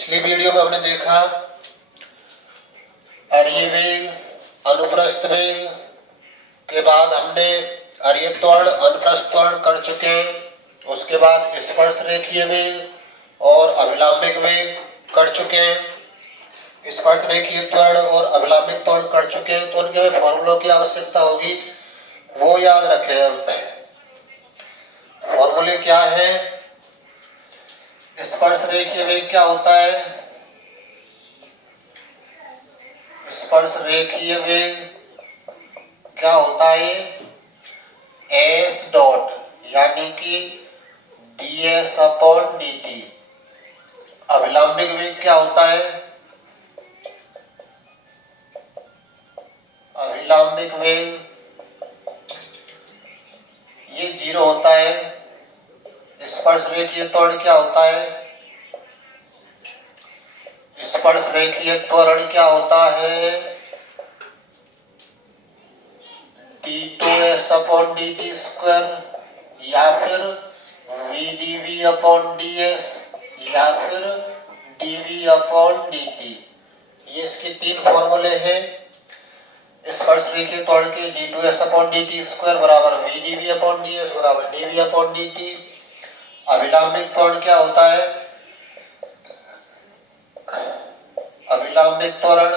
पिछली वीडियो में हमने देखा अरीय वेग, अनुप्रस्थ वेग के बाद हमने अरीय त्वरण, अनुप्रस्थ त्वरण कर चुके। उसके बाद स्पर्श रेखीय वेग और अभिलंबिक वेग कर चुके। स्पर्श रेखीय त्वरण और अभिलंबिक त्वरण कर चुके, तो उनके फॉर्मूलों की आवश्यकता होगी, वो याद रखें। फॉर्मूले क्या है? स्पर्श रेखीय वेग क्या होता है? स्पर्श रेखीय वेग क्या होता है? एस डॉट यानी कि ds अपॉन dt। अभिलंबिक वेग क्या होता है? अभिलंबिक वेग ये 0 होता है। स्पर्श रेखीय त्वरण क्या होता है? स्पर्श रेखीय त्वरण क्या होता है? d2s अपॉन dt स्क्वायर या फिर vdv अपॉन ds या फिर dv अपॉन dt। ये इसके 3 फॉर्मूले हैं। स्पर्श रेखीय त्वरण के d2s अपॉन dt स्क्वायर बराबर vdv अपॉन ds बराबर dv अपॉन dt। अभिलंबिक त्वरण क्या होता है? अभिलंबिक त्वरण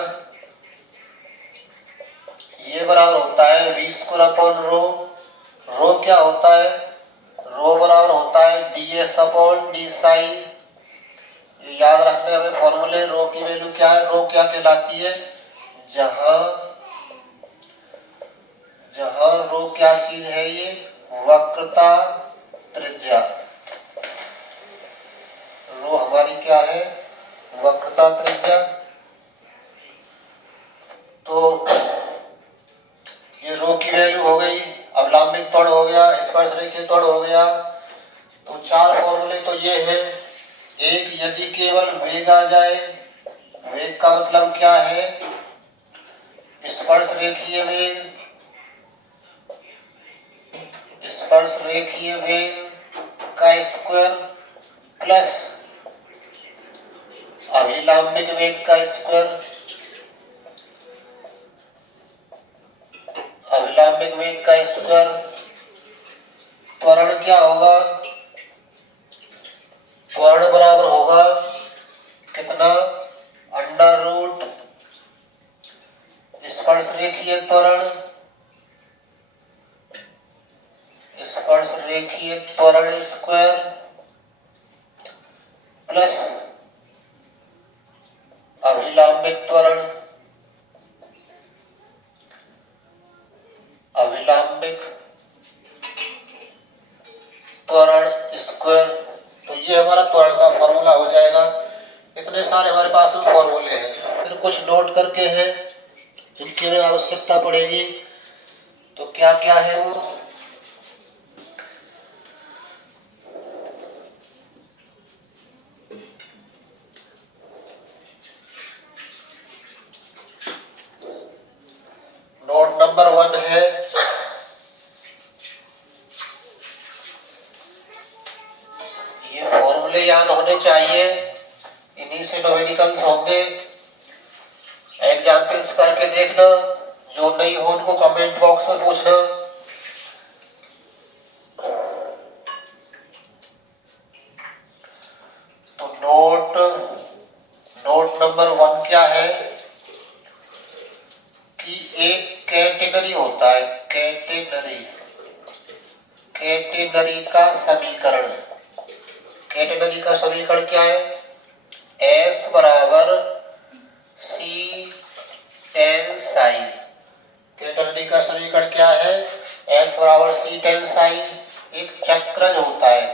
ये बराबर होता है v स्क्वायर अपॉन रो। रो क्या होता है? रो बराबर होता है ds अपॉन d साई। ये याद रखने हमें फॉर्मूले। रो की वैल्यू क्या है? रो क्या कहलाती है? जहां रो क्या चीज है? ये वक्रता त्रिज्या। रो हमारी क्या है? वक्रता त्रिज्या। तो ये रो की वैल्यू हो गई, अभिलंबिक त्वरण हो गया, स्पर्श रेखीय त्वरण हो गया। तो 4 फॉर्मूले तो ये है। एक, यदि केवल वेग आ जाए, वेग का मतलब क्या है? स्पर्श रेखीय वेग, स्पर्श रेखीय वेग का स्क्वायर प्लस अभिलंबिक वेग का स्क्वायर। अभिलंबिक वेग का स्क्वायर। त्वरण क्या होगा? त्वरण बराबर होगा कितना? अंडर रूट स्पर्श रेखीय त्वरण, स्पर्श रेखीय त्वरण स्क्वायर प्लस अभिलंबिक त्वरण, अभिलंबिक त्वरण स्क्वायर। तो ये हमारा त्वरण का फॉर्मूला हो जाएगा। इतने सारे हमारे पास में फॉर्मूले हैं। फिर कुछ नोट करके हैं जिनकी हमें आवश्यकता पड़ेगी। तो क्या क्या है वो? नोट नंबर 1 है ये फॉर्मूले याद होने चाहिए, इन्हीं से न्यूमेरिकल्स होंगे। एग्जाम्पल्स करके देखना, जो नहीं हो उनको कमेंट बॉक्स में पूछना। तो नोट नंबर 1 क्या है कि एक कैटेगरी होता है, कैटेगरी का समीकरण। कैटेगरी का समीकरण क्या है? S बराबर C tan साई। कैटेगरी का समीकरण क्या है? S बराबर C tan साई। एक चक्रज होता है।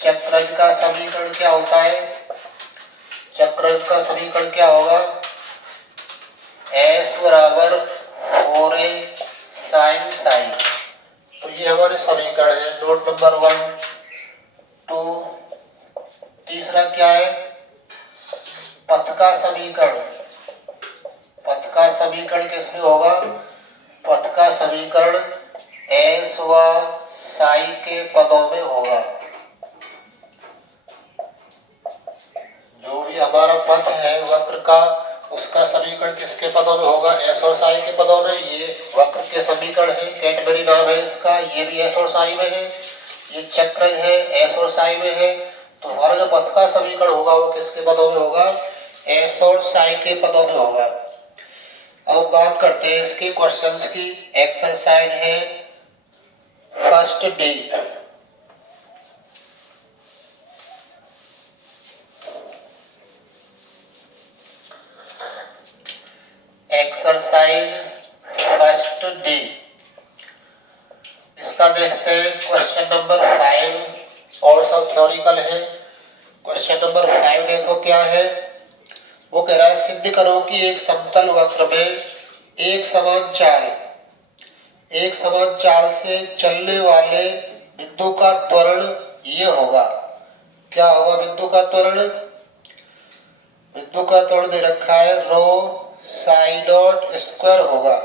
चक्रज का समीकरण क्या होता है? चक्रज का समीकरण क्या होगा? S बराबर 4a sin साई। तो ये हमारे समीकरण है। Note number 1 2। तीसरा क्या है? पथ का समीकरण। पथ का समीकरण किसमें होगा? पथ का समीकरण S व साई के पदों में होगा। जो भी हमारा पथ है वक्र का, उसका समीकरण किसके पदों में होगा? एस और साई के पदों में। ये वक्र के समीकरण है, कैटेगरी नाम है इसका, ये भी एस और साई में है, ये चक्र है एस और साई में है। तो हमारा जो पथ का समीकरण होगा वो किसके पदों में होगा? एस और साई के पदों में होगा। अब बात करते हैं इसके क्वेश्चंस की। एक्सरसाइज है first day. Exercise first day, इसका देखते हैं क्वेश्चन नंबर 5 और सब थ्योरिकल है। क्वेश्चन नंबर 5 देखो क्या है। वो कह रहा है सिद्ध करो कि एक समतल वक्र में एक समान चाल से चलने वाले बिंदु का त्वरण ये होगा। क्या होगा बिंदु का त्वरण? बिंदु का त्वरण दे रखा है रो साई डॉट स्क्वायर होगा।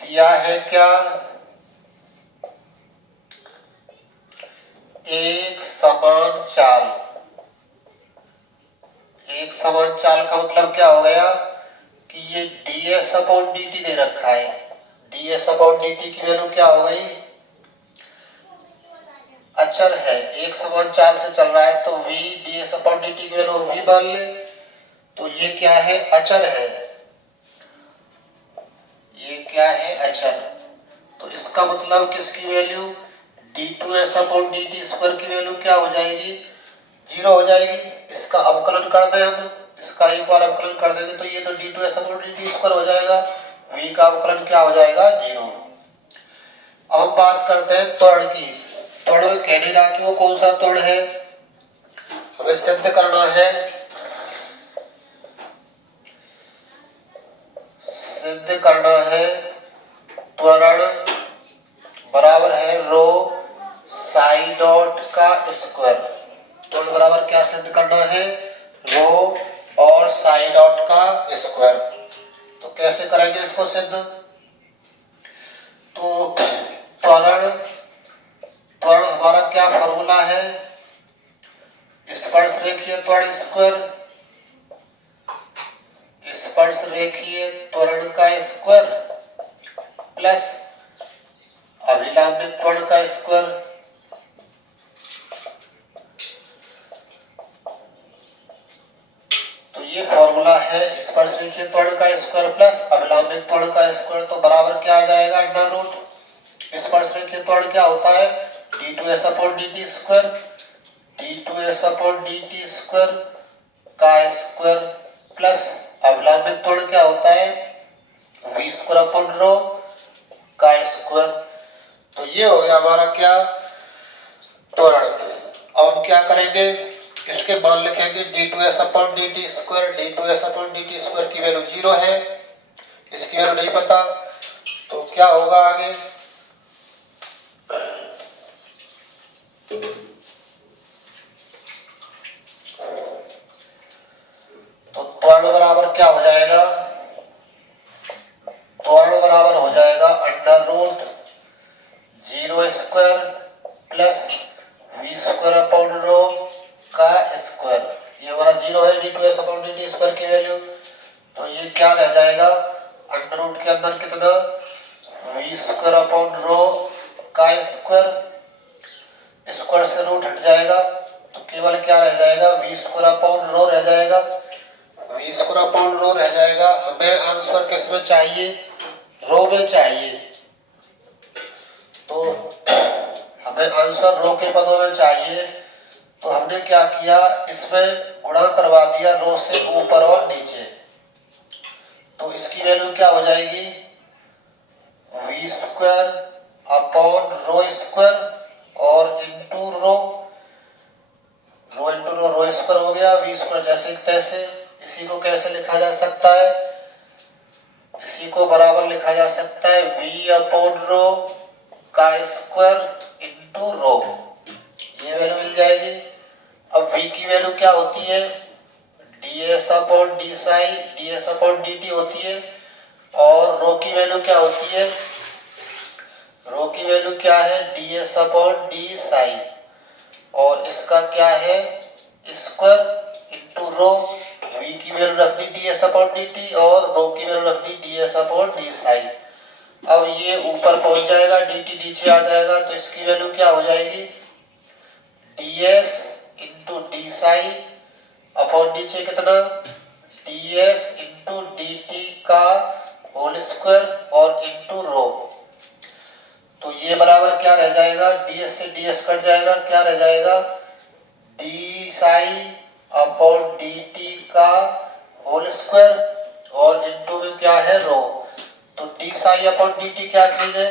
दिया है क्या? एक समान चाल। एक समान चाल का मतलब क्या हो गया कि ये ds अपॉन dt दे रखा है। ds अपॉन dt की वैल्यू क्या हो गई? अचर है। एक समान चाल से चल रहा है तो v ds अपॉन dt की वैल्यू v मान ले, तो ये क्या है? अचर है। ये क्या है? अचर। तो इसका मतलब किसकी value? d2s upon dt square की वैल्यू क्या हो जाएगी? 0 हो जाएगी। इसका अवकलन कर दें हम, इसका एक बार अवकलन कर देंगे तो ये तो d2s अपॉन dt स्क्वायर हो जाएगा। v का अवकलन क्या हो जाएगा? 0। अब बात करते हैं त्वरण की। त्वरण में कहने रहा कि वो कौन सा त्वरण है, हमें सिद्ध करना है। सिद्ध करना है त्वरण बराबर है रो साई डॉट का स्क्वायर। त्वरण बराबर क्या सिद्ध करना है? रो और साई डॉट का स्क्वायर। तो कैसे करेंगे इसको सिद्ध? तो त्वरण हमारा क्या फॉर्मूला है? स्पर्श रेखीय त्वरण स्क्वायर, स्पर्श रेखीय त्वरण का स्क्वायर प्लस अभिलंबित त्वरण का स्क्वायर। तो ये फॉर्मूला है स्पर्श रेखीय त्वरण का स्क्वायर प्लस अभिलंबित त्वरण का स्क्वायर। तो बराबर क्या आ जाएगा? अंडर रूट स्पर्श रेखीय त्वरण क्या होता है? d2s upon dt square, d2s upon dt square का स्क्वायर प्लस अभिलंबित त्वरण क्या होता है? v स्क्वायर अपॉन रो का स्क्वायर। तो ये हो गया हमारा क्या? त्वरण। अब हम क्या करेंगे? इसके मान लिखेंगे d2s upon dt square. d2s upon dt square की वैल्यू 0 है, इसकी वैल्यू नहीं पता, तो क्या होगा आगे? तो त्वरण बराबर क्या हो जाएगा? त्वरण बराबर हो जाएगा under root 0 square plus v square upon rho का स्क्वायर। ये हमारा 0 है d2s अपॉन dt स्क्वायर की वैल्यू। तो ये क्या रह जाएगा? अंडर रूट के अंदर कितना? v स्क्वायर अपॉन रो का स्क्वायर, स्क्वायर से रूट हट जाएगा तो केवल क्या रह जाएगा? v स्क्वायर अपॉन रो रह जाएगा। v स्क्वायर अपॉन रो रह जाएगा। हमें आंसर किस में चाहिए? रो में चाहिए। तो हमें आंसर रो के पदों में चाहिए। तो हमने क्या किया? इसमें गुणा करवा दिया रो से ऊपर और नीचे। तो इसकी वैल्यू क्या हो जाएगी? v स्क्वायर अपॉन रो स्क्वायर और into rho. Rho into rho square हो गया। v स्क्वायर जैसे तैसे। इसी को कैसे लिखा जा सकता है? इसी को बराबर लिखा जा सकता है v अपॉन रो का स्क्वायर इंटू रो। ये वैल्यू मिल जाएगी। अब v की वैल्यू क्या होती है? ds upon D Sai, ds upon dt होती है। और रो की वैल्यू क्या होती है? रो की वैल्यू क्या है? ds upon D psi. और इसका क्या है? स्क्वायर इंटू रो, वी की वैल्यू रख दी D S upon D T और रो की वैल्यू रख दी D S upon D psi. अब ये ऊपर पहुंच जाएगा, डी टी नीचे आ जाएगा, तो इसकी वैल्यू क्या हो जाएगी, D S into D psi upon नीचे कितना, D S into D T का होल स्क्वायर और इंटू रो। तो ये बराबर क्या रह जाएगा, डी एस से डी एस कट जाएगा, क्या रह जाएगा, D psi upon D T का होल स्क्वायर और इंटू में क्या है, रो। तो D psi upon D T क्या चीज है,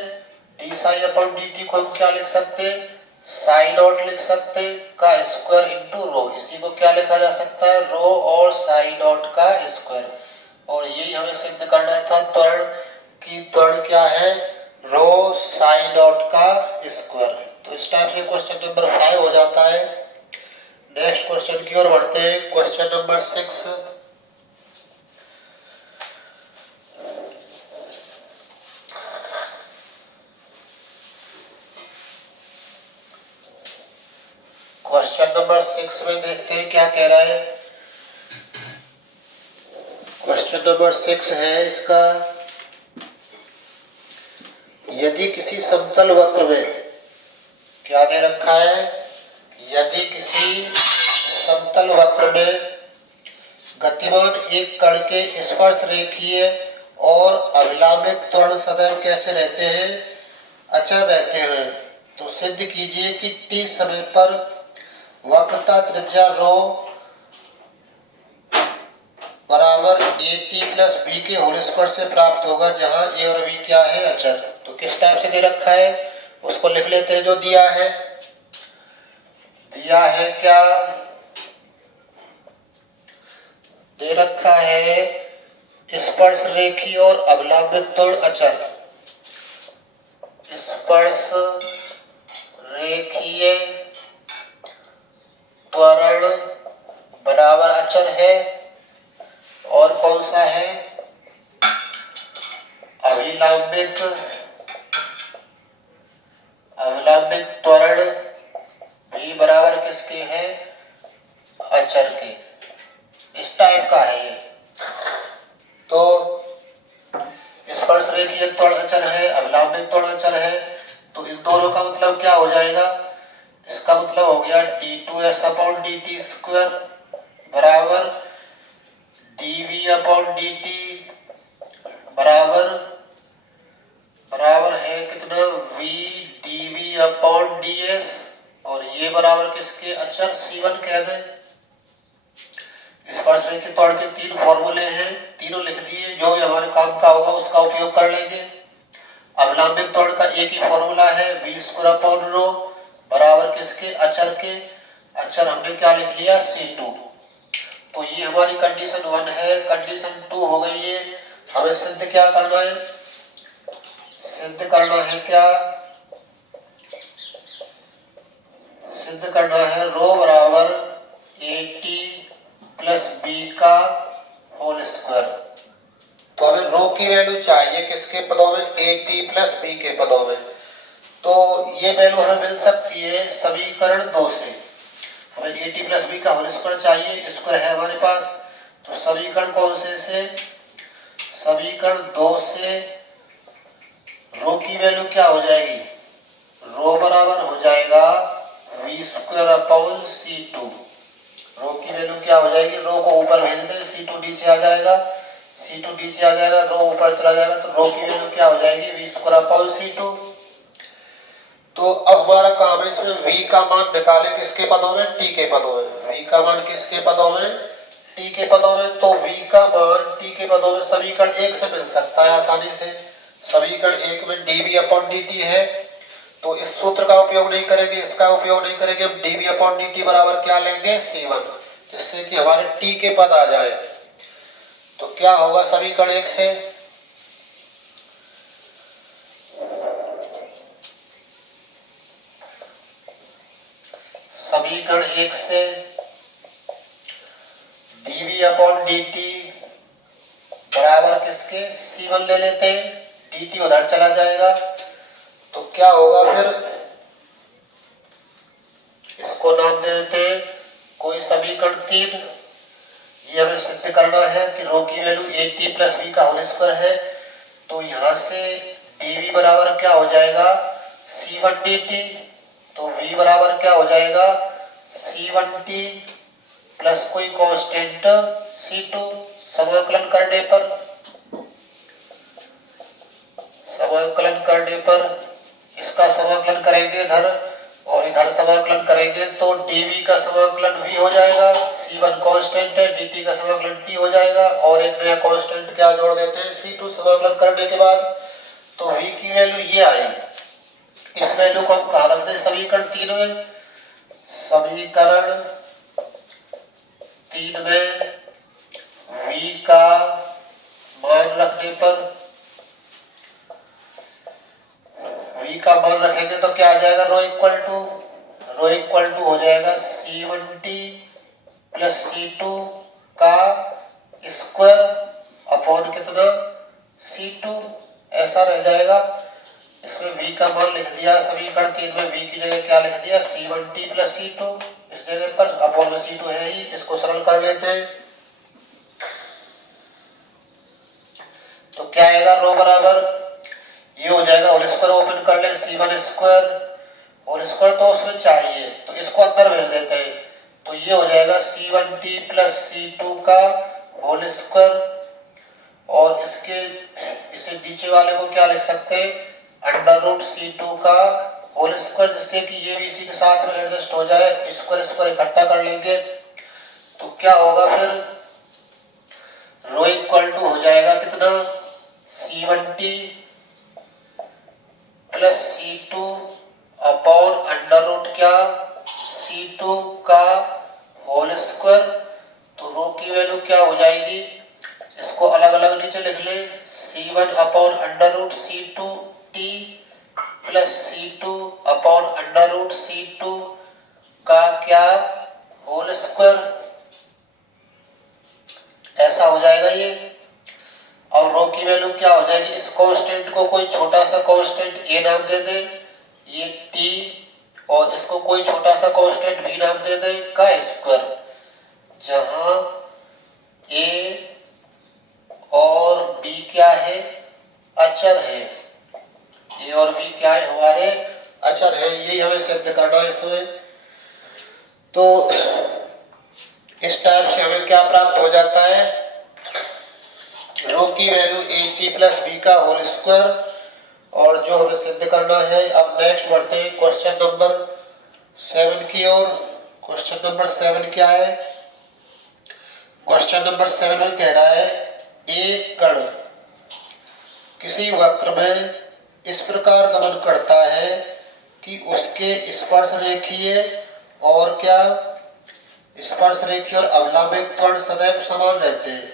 D psi upon D T को हम क्या लिख सकते हैं, साई डॉट लिख सकते हैं का स्क्वायर इंटू रो। इसी को क्या लिखा जा सकता है, रो और साई डॉट का स्क्वायर। और यही हमें सिद्ध करना था, त्वरण की त्वरण क्या है, रो साई डॉट का स्क्वायर। तो इस टाइप से क्वेश्चन नंबर 5 हो जाता है। नेक्स्ट क्वेश्चन की ओर बढ़ते हैं, क्वेश्चन नंबर 6। क्वेश्चन नंबर 6 में देखते हैं क्या कह रहा है। क्वेश्चन नंबर 6 है इसका, यदि किसी समतल वक्र में क्या दे रखा है, यदि किसी समतल वक्र में गतिमान एक कण के स्पर्श रेखीय और अभिलंबित त्वरण सदैव कैसे रहते हैं, अचर रहते हैं। तो सिद्ध कीजिए कि t समय पर वक्रता त्रिज्या रो बराबर ए टी प्लस बी के होल स्क्वायर से प्राप्त होगा, जहां ए और बी क्या है, अचर। तो किस टाइप से दे रखा है उसको लिख लेते हैं। जो दिया है, दिया है क्या, दे रखा है स्पर्श रेखी और अवलंबित त्वरण अचर। स्पर्श रेखीय त्वरण बराबर अचर है, और कौन सा है, अभिलंबित त्वरण भी बराबर किसके है, अचर के। इस टाइप का है ये। तो स्पर्श रेखीय त्वरण अचर है, अभिलंबित त्वरण अचर है, तो इन दोनों का मतलब क्या हो जाएगा, इसका मतलब हो गया d2s upon D T square बराबर dv अपॉन डी टी बराबर है कितना, v dv अपॉन ds, और ये बराबर किसके, अचर c1 कह दें। स्पर्श रेखीय त्वरण के 3 फॉर्मूले हैं, तीनों लिख दिए, जो भी हमारे काम का होगा उसका उपयोग कर लेंगे। अभिलंबित त्वरण का एक ही फॉर्मूला है, v स्क्वायर अपॉन रो बराबर किसके, अचर के। अचर हमने क्या लिख लिया, c2। तो ये हमारी कंडीशन 1 है। कंडीशन 2 हो गई है, हमें सिद्ध क्या करना है, सिद्ध करना है क्या, सिद्ध करना है रो बराबर ए टी प्लस बी का होल स्क्वायर। तो हमें रो की वैल्यू चाहिए किसके पदों में, ए टी प्लस बी के पदों में। तो ये वैल्यू हमें मिल सकती है समीकरण 2 से। हमें ए टी प्लस बी का होल स्क्वायर चाहिए, स्क्वायर है हमारे पास। तो समीकरण कौन से, समीकरण 2 से रो की वैल्यू क्या हो जाएगी, रो बराबर हो जाएगा वी स्क्वायर अपॉन c2। रो की वैल्यू क्या हो जाएगी, रो को ऊपर भेज दें, c2 नीचे आ जाएगा, c2 नीचे आ जाएगा, रो ऊपर चला जाएगा, तो रो की वैल्यू क्या हो जाएगी, वी स्क्वायर अपॉन c2। तो अब हमारा काम है इसमें v का मान निकालें किसके पदों में, t के पदों में। v का मान किसके पदों में, t के पदों में। तो v का मान t के पदों में समीकरण 1 से मिल सकता है आसानी से। समीकरण 1 में dv अपॉन dt है, तो इस सूत्र का उपयोग नहीं करेंगे, इसका उपयोग नहीं करेंगे, हम dv अपॉन dt बराबर क्या लेंगे, c1, जिससे कि हमारे t के पद आ जाए। तो क्या होगा समीकरण 1 से, समीकरण 1 से dv अपॉन dt बराबर किसके, c1 ले लेते हैं, dt उधर चला जाएगा। तो क्या होगा फिर, इसको नाम दे देते हैं कोई समीकरण 3, ये हमें सिद्ध करना है कि रो की वैल्यू AT प्लस बी का होल स्क्वायर है। तो यहाँ से dv बराबर क्या हो जाएगा, C1 dt। तो v बराबर क्या हो जाएगा, C1t प्लस कोई कांस्टेंट C2। समाकलन करने पर इसका समाकलन करेंगे इधर और इधर समाकलन करेंगे तो dv का समाकलन v हो जाएगा। C1 कांस्टेंट है, dt का समाकलन t हो जाएगा और एक नया कांस्टेंट क्या जोड़ देते हैं, C2। समाकलन करने के बाद तो v की वैल्यू ये आएगी। इस वैल्यू को हम कहाँ रख दें, समीकरण 3 में। समीकरण 3 में v का मान रखने पर, v का मान रखेंगे तो क्या आ जाएगा, रो इक्वल टू हो जाएगा C1t प्लस C2 का स्क्वायर अपॉन कितना, C2। ऐसा रह जाएगा। इसमें v का मान लिख दिया, समीकरण 3 में v की जगह क्या लिख दिया, C1t प्लस C2। इस जगह पर अपॉन में C2 है ही, इसको सरल कर लेते हैं। तो क्या आएगा, रो बराबर ये हो जाएगा होल स्क्वायर, ओपन कर ले, C1 स्क्वायर होल स्क्वायर तो उसमें चाहिए तो इसको अंदर भेज देते हैं। तो ये हो जाएगा C1t प्लस C2 का होल स्क्वायर और इसे नीचे वाले को क्या लिख सकते हैं, अंडर रूट C2 का होल स्क्वायर, जिससे कि ये भी इसी के साथ में एडजस्ट हो जाए। स्क्वायर इकट्ठा कर लेंगे तो क्या होगा, फिर रो इक्वल टू हो जाएगा कितना, C1t plus C2 upon under root क्या, C2 का होल स्क्वायर। तो रो की वैल्यू क्या हो जाएगी, इसको अलग अलग नीचे लिख ले, C1 upon under root C2t plus C2 upon under root C2 का क्या, होल स्क्वायर। ऐसा हो जाएगा ये। और रो की वैल्यू क्या हो जाएगी, इस कांस्टेंट को कोई छोटा सा कांस्टेंट a नाम दे दे, ये t, और इसको कोई छोटा सा कांस्टेंट b नाम दे दे का स्क्वायर, जहां a और b क्या है, अचर है। a और b क्या है, हमारे अचर है। यही हमें सिद्ध करना है इसमें। तो इस टाइप से हमें क्या प्राप्त हो जाता है, रो की वैल्यू AT प्लस बी का होल स्क्वायर, और जो हमें सिद्ध करना है। अब नेक्स्ट बढ़ते हैं क्वेश्चन नंबर 7 की ओर। क्वेश्चन नंबर 7 क्या है, क्वेश्चन नंबर 7 में कह रहा है, एक कण किसी वक्र में इस प्रकार गमन करता है कि उसके स्पर्श रेखीय और क्या, स्पर्श रेखीय और अवलंबित त्वरण सदैव समान रहते हैं।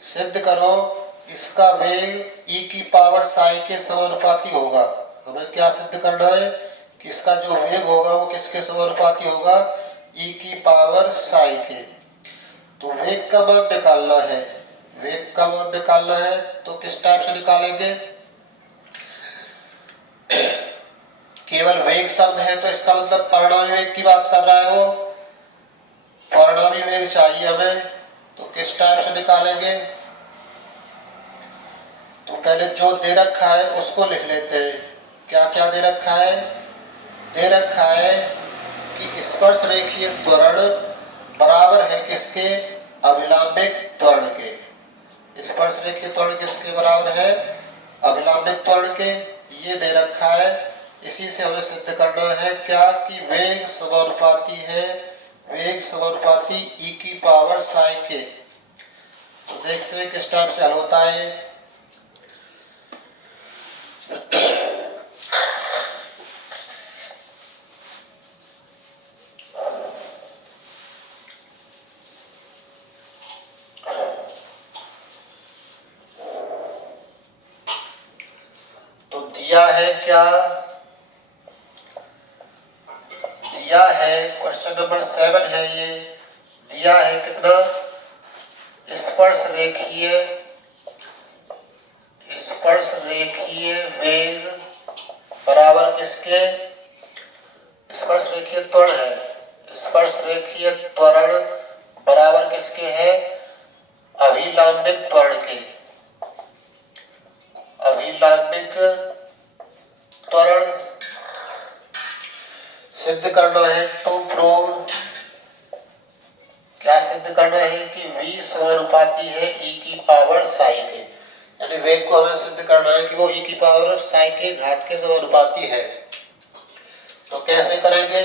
सिद्ध करो इसका वेग e की पावर साई के समानुपाती होगा। हमें क्या सिद्ध करना है कि इसका जो वेग होगा वो किसके समानुपाती होगा, e की पावर साई के। तो वेग का मान निकालना है, वेग का मान निकालना है तो किस टाइप से निकालेंगे, केवल वेग शब्द है तो इसका मतलब परिणामी वेग की बात कर रहा है वो, परिणामी वेग चाहिए हमें। तो किस टाइप से निकालेंगे, तो पहले जो दे रखा है उसको लिख लेते हैं। क्या क्या दे रखा है, दे रखा है कि स्पर्श रेखीय त्वरण बराबर है किसके, अभिलंबित त्वरण के। स्पर्श रेखीय त्वरण किसके बराबर है, अभिलंबित त्वरण के, ये दे रखा है। इसी से हमें सिद्ध करना है क्या, कि वेग समानुपाती है, वेग समानुपाती e की पावर साई के। तो देखते हैं किस टाइप से हल होता है। तो दिया है क्या, दिया है क्वेश्चन नंबर 7 है ये, दिया है कितना, स्पर्श रेखीय वेग बराबर किसके, स्पर्श रेखीय त्वरण है, स्पर्श रेखीय त्वरण बराबर किसके है? अभिलंबिक त्वरण के। अभिलंबिक त्वरण सिद्ध करना है टू प्रूव, क्या सिद्ध करना है कि v समानुपाती है e की पावर साई के, यानी वेग को हमें सिद्ध करना है कि वो e की पावर साई के घात के समानुपाती है। तो कैसे करेंगे?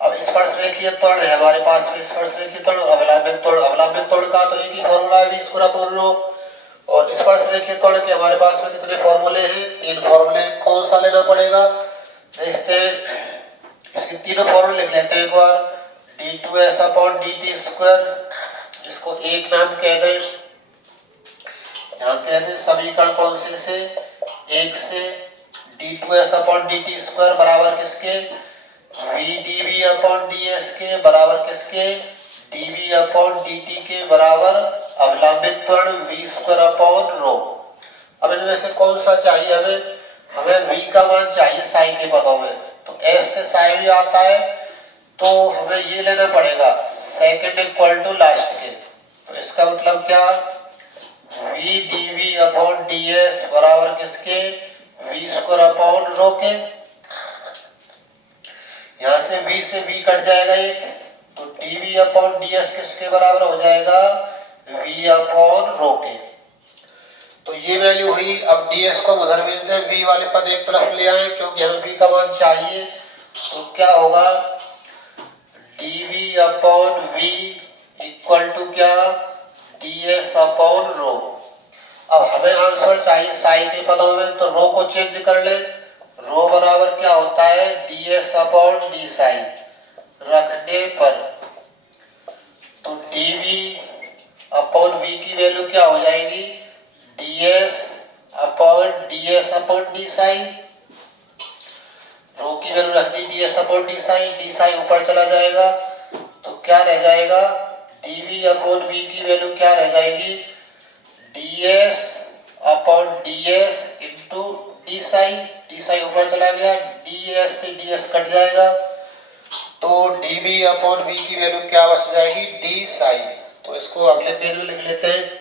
अब स्पर्श रेखीय त्वरण है हमारे पास में, स्पर्श रेखीय त्वरण और अवलंबिक त्वरण। अवलंबिक त्वरण का तो एक ही फॉर्मूला है v स्क्वायर अपॉन रो, और स्पर्श रेखीय त्वरण के हमारे पास में कितने फॉर्मूले हैं? 3 फॉर्मूले। कौन सा लेना पड़ेगा? देखते हैं, इसके तीनों फॉर्मूले लिख लेते हैं एक बार। d2s अपॉन dt स्क्वायर, इसको एक नाम कह दें, ध्यान कह दें समीकरण कौन से? एक से। d2s अपॉन dt स्क्वायर बराबर किसके? v dv अपॉन ds के बराबर किसके? dv अपॉन dt के बराबर अवलंबित त्वरण v स्क्वायर अपॉन रो। अब इनमें से कौन सा चाहिए हमें? हमें v का मान चाहिए साई के पदों में, तो s से साई भी आता है, तो हमें ये लेना पड़ेगा सेकंड इक्वल टू लास्ट के। तो इसका मतलब क्या? v dv अपॉन ds बराबर किसके? v स्क्वायर अपॉन रो के। यहाँ से v से v कट जाएगा एक, तो dv अपॉन ds किसके बराबर हो जाएगा? v अपॉन रो के। तो ये वैल्यू हुई। अब ds को उधर भेज दें, v वाले पद एक तरफ ले आए क्योंकि हमें v का मान चाहिए। तो क्या होगा? dv upon v equal to क्या? ds upon rho. अब हमें आंसर चाहिए साई के पदों में, तो रो को चेंज कर ले। रो बराबर क्या होता है? ds अपॉन डी साई रखने पर, तो dv अपॉन v की वैल्यू क्या हो जाएगी? ds upon D psi. Rho की वैल्यू रख दी ds अपॉन डी साई ऊपर चला जाएगा, तो क्या रह जाएगा? dv अपॉन v की वैल्यू क्या रह जाएगी? ds upon ds into D psi ऊपर चला गया, ds से ds कट जाएगा, तो dv अपॉन v की वैल्यू क्या बच जाएगी? डी साई। तो इसको अगले पेज में लिख लेते हैं।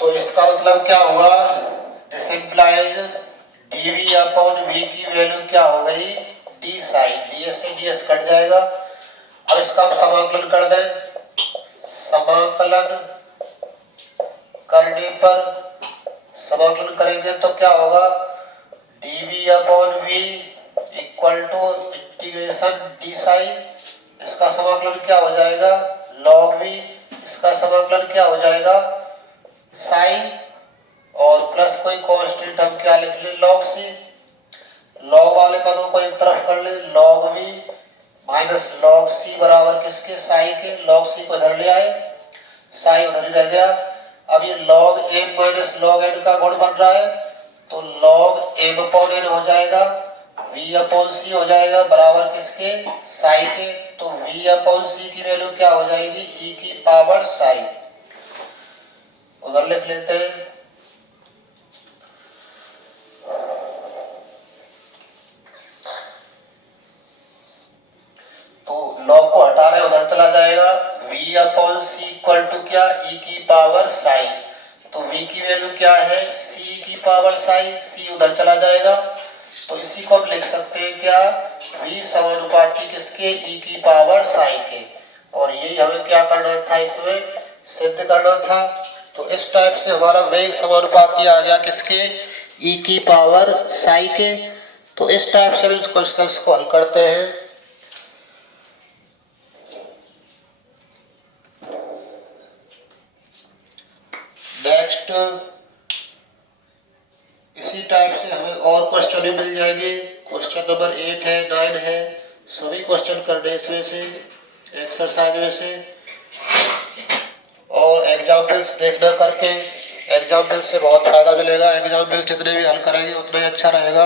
तो इसका मतलब क्या हुआ? This implies dv upon v की वैल्यू क्या हो गई? डी साई। ds से ds कट जाएगा। अब इसका हम समाकलन कर दें। समाकलन करने पर, समाकलन करेंगे तो क्या होगा? dv upon v equal to integration d psi. इसका समाकलन क्या हो जाएगा? log v। इसका समाकलन क्या हो जाएगा? साई, और प्लस कोई कांस्टेंट हम क्या लिख ले? log c। log वाले पदों को एक तरफ कर ले, log v minus log c बराबर किसके? साई के। log c को इधर ले आए, साई उधर ही रह गया। अब ये log m minus log n का गुण बन रहा है, तो log m अपॉन n हो जाएगा, v अपॉन c हो जाएगा बराबर किसके? साई के। तो v अपॉन c की वैल्यू क्या हो जाएगी? e की पावर साई। उधर लिख लेते हैं। तो log को हटा रहे, उधर चला जाएगा, v upon c equal to क्या? e की पावर साई। तो v की वैल्यू क्या है? c की पावर साई, c उधर चला जाएगा, तो इसी को हम लिख सकते हैं क्या? v समानुपाती किसके? e की पावर साई के। और यही हमें क्या करना था? इसमें सिद्ध करना था। तो इस टाइप से हमारा वेग समानुपाती आ गया किसके? e की पावर साई के। तो इस टाइप से इस क्वेश्चन को हल करते हैं। नेक्स्ट इसी टाइप से हमें और क्वेश्चन भी मिल जाएंगे। क्वेश्चन नंबर 8 है, 9 है, सभी क्वेश्चन करने इसमें से, एक्सरसाइज में से, और एग्जाम्पल्स देखना करके। एग्जाम्पल से बहुत फायदा मिलेगा, एग्जाम्पल जितने भी हल करेंगे उतना ही अच्छा रहेगा।